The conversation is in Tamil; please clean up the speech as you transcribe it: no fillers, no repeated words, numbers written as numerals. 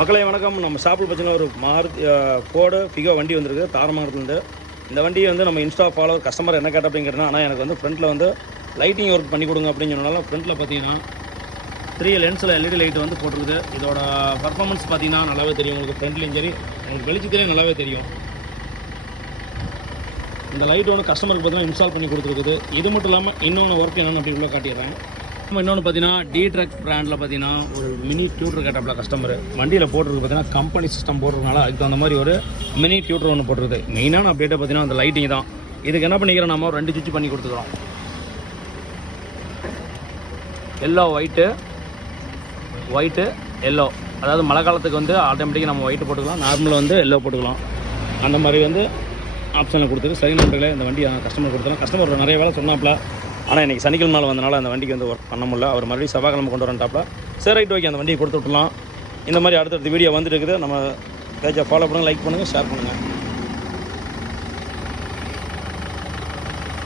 மக்களே வணக்கம். நம்ம ஷாப்பில் பார்த்தீங்கன்னா ஒரு ஃபோர்டு ஃபிகோ வண்டி வந்திருக்கு தாரமங்கலத்துலேருந்து. இந்த வண்டியை வந்து நம்ம இன்ஸ்டா ஃபாலோவர் கஸ்டமர் என்ன கேட்ட அப்படின்னு கேட்டால், ஆனால் எனக்கு வந்து ஃப்ரண்ட்டில் வந்து லைட்டிங் ஒர்க் பண்ணி கொடுங்க அப்படின்னு சொன்னாலும் ஃப்ரண்ட்டில் பார்த்தீங்கன்னா 3 லென்ஸில் எல்இடி லைட் வந்து போட்டிருக்குது. இதோட பர்ஃபார்மன்ஸ் பார்த்தீங்கன்னா நல்லாவே தெரியும். உங்களுக்கு ஃப்ரண்ட்லேயும் சரி உங்களுக்கு வெளிச்சத்திலே நல்லாவே தெரியும். இந்த லைட் வந்து கஸ்டமருக்கு பார்த்தீங்கன்னா இன்ஸ்டால் பண்ணி கொடுத்துருக்குது. இது மட்டும் இல்லாமல் இன்னொன்று ஒர்க் என்னென்னு அப்படி உள்ள காட்டிடுறேன். இன்னொன்று பார்த்தீங்கன்னா டி-ட்ரக் பிராண்டில் பார்த்தீங்கன்னா ஒரு மினி டியூட்டர் கேட்டாப்பில் கஸ்டமர் வண்டியில் போட்டிருக்கு. பார்த்தீங்கன்னா கம்பெனி சிஸ்டம் போட்டிருக்கனால அதுக்கு தகுந்த மாதிரி ஒரு மினி டியூட்டர் ஒன்று போட்டிருக்கு. மெயினான அப்டேட்டை பார்த்தீங்கன்னா அந்த லைட்டிங் தான். இதுக்கு என்ன பண்ணிக்கிறோம், நம்ம 2 சுவிட்ச் பண்ணி கொடுத்துக்கிறோம். எல்லோ ஒயிட்டு எல்லோ, அதாவது மழை காலத்துக்கு வந்து ஆட்டோமேட்டிக்காக நம்ம ஒயிட்டு போட்டுக்கலாம், நார்மலாக வந்து எல்லோ போட்டுக்கலாம். அந்த மாதிரி வந்து ஆப்ஷனில் கொடுத்துட்டு சரி நண்பர்களே இந்த வண்டி கஸ்டமர் கொடுத்துலாம். கஸ்டமர் நிறைய வேலை சொன்னாப்பில், ஆனால் இன்றைக்கி சனிக்கிழமை நாள் வந்தனால அந்த வண்டிக்கு வந்து ஒர்க் பண்ண முடியல. அவர் மறுபடியும் செவ்வாய்க்கிழமை கொண்டு வரட்டாப்பில். சரி ரைட் ஓகே, அந்த வண்டியை கொடுத்து விட்டுலாம். இந்த மாதிரி அடுத்தடுத்த வீடியோ வந்துட்டு இருக்குது. நம்ம பேஜை ஃபாலோ பண்ணுங்கள், லைக் பண்ணுங்கள், ஷேர் பண்ணுங்கள்.